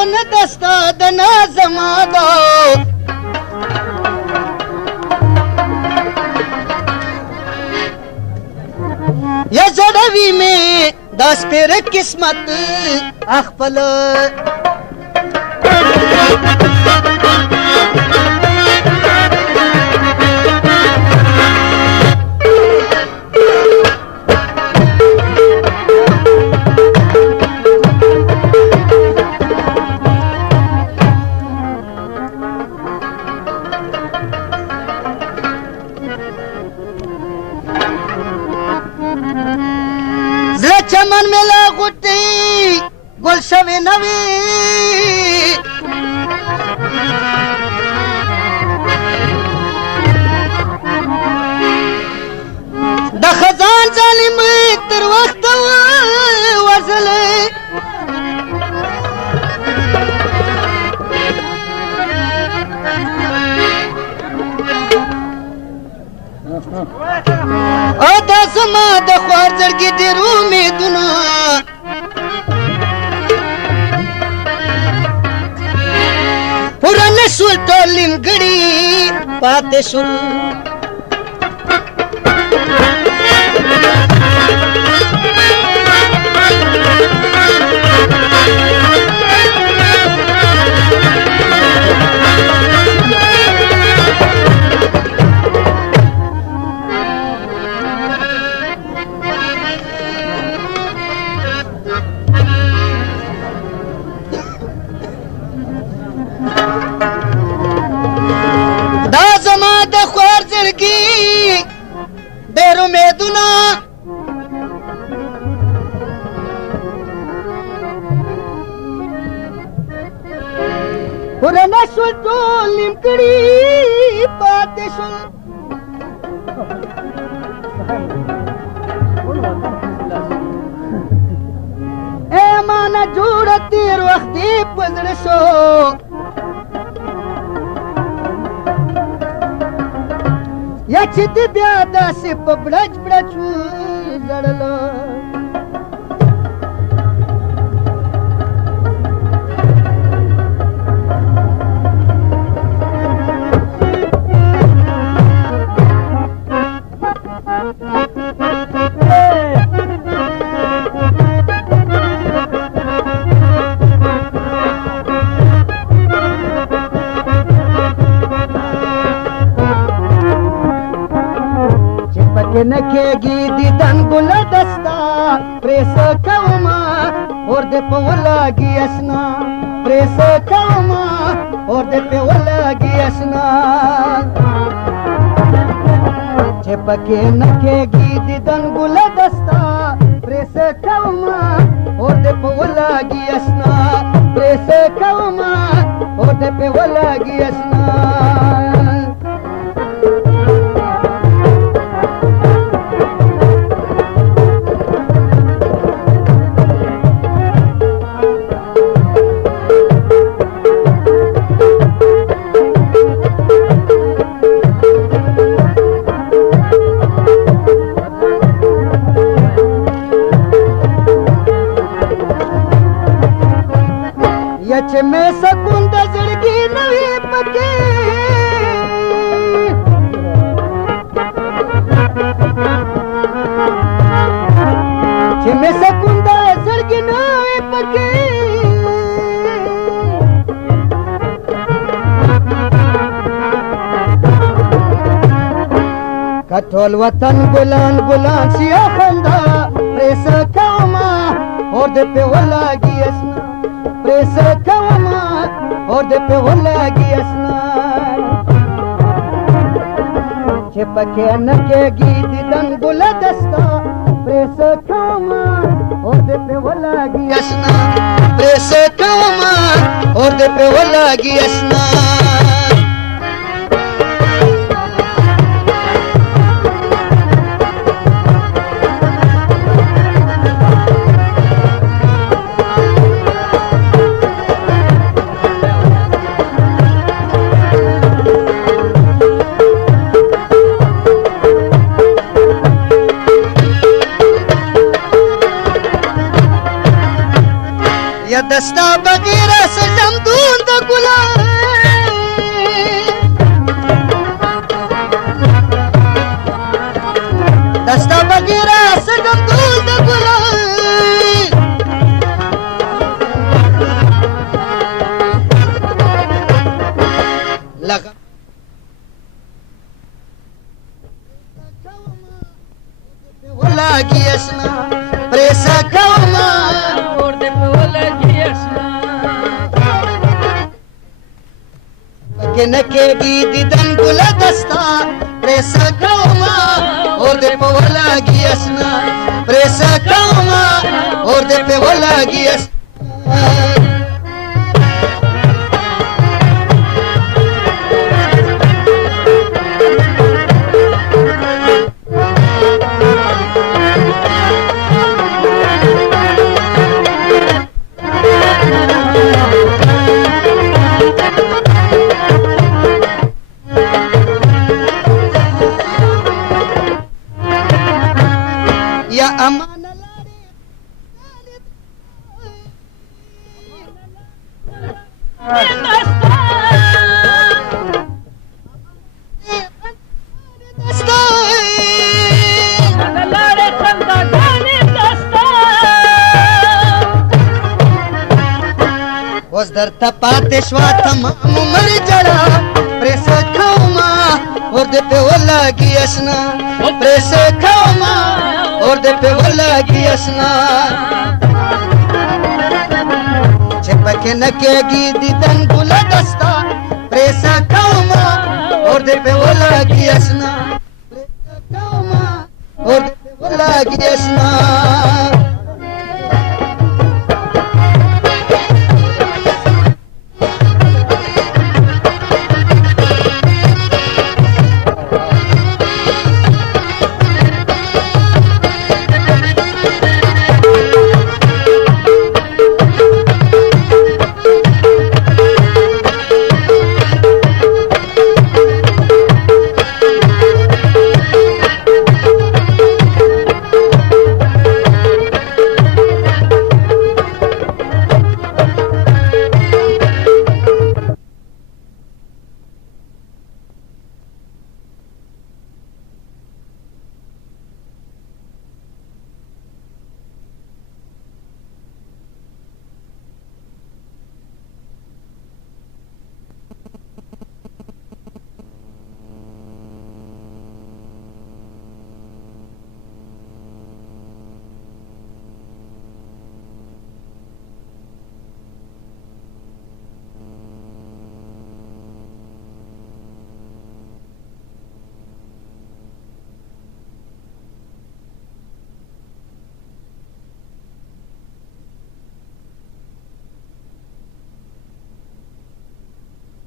خون دستا د نازما دا یا زړوي مې دا سپېره قسمت خپل چمن में ला गुट्टी गुलशवे नवी द खजान जालिम तर वक्त वजले او د زما د خوار زړګي ډېر امیدونه پوره نه شول ټول نیمګړي پاتې شول ډېر امیدونه پوره نه شول ټول نیمګړي پاتې شول ای مانه جوړه تېر وخت یې په زړه شو یا چې دې بیا داسې په بړچ بړچ ژړله نکېږي دیدن ګله دستا پرې څه کومه اور دې په ولګي اشنا پرې څه کومه اور دې په ولګي اشنا چې پکې نکېږي دیدن ګله دستا پرې څه کومه اور دې په ولګي اشنا پرې څه کومه اور دې په ولګي اشنا چې مې سکون د زړګي نه وي پکې چې مې سکون د زړګي نه وي پکې که ټول وطن ګلان ګلان شي خندا پرې څه کومه اور دې پې ولګي اسنا پرې څه کومه اور دې پې ولګي اسنا چې پکې نه کېږي دیدن ګله دستا پرې څه کومه اور دې پې ولګي اسنا پرې څه کومه اور دې پې ولګي اسنا یا دستا بغیر سجا लगा lagi asna presa kauma orde lagi asna bagena ke didan gula dasta presa kauma orde lagi asna presa kauma orde lagi asna ya amana was darta pateshwa tamam umar jada presa kauma orde pe lagi asna presa kauma orde pe lagi asna chepake nakegi didan gula dasta presa kauma orde pe lagi asna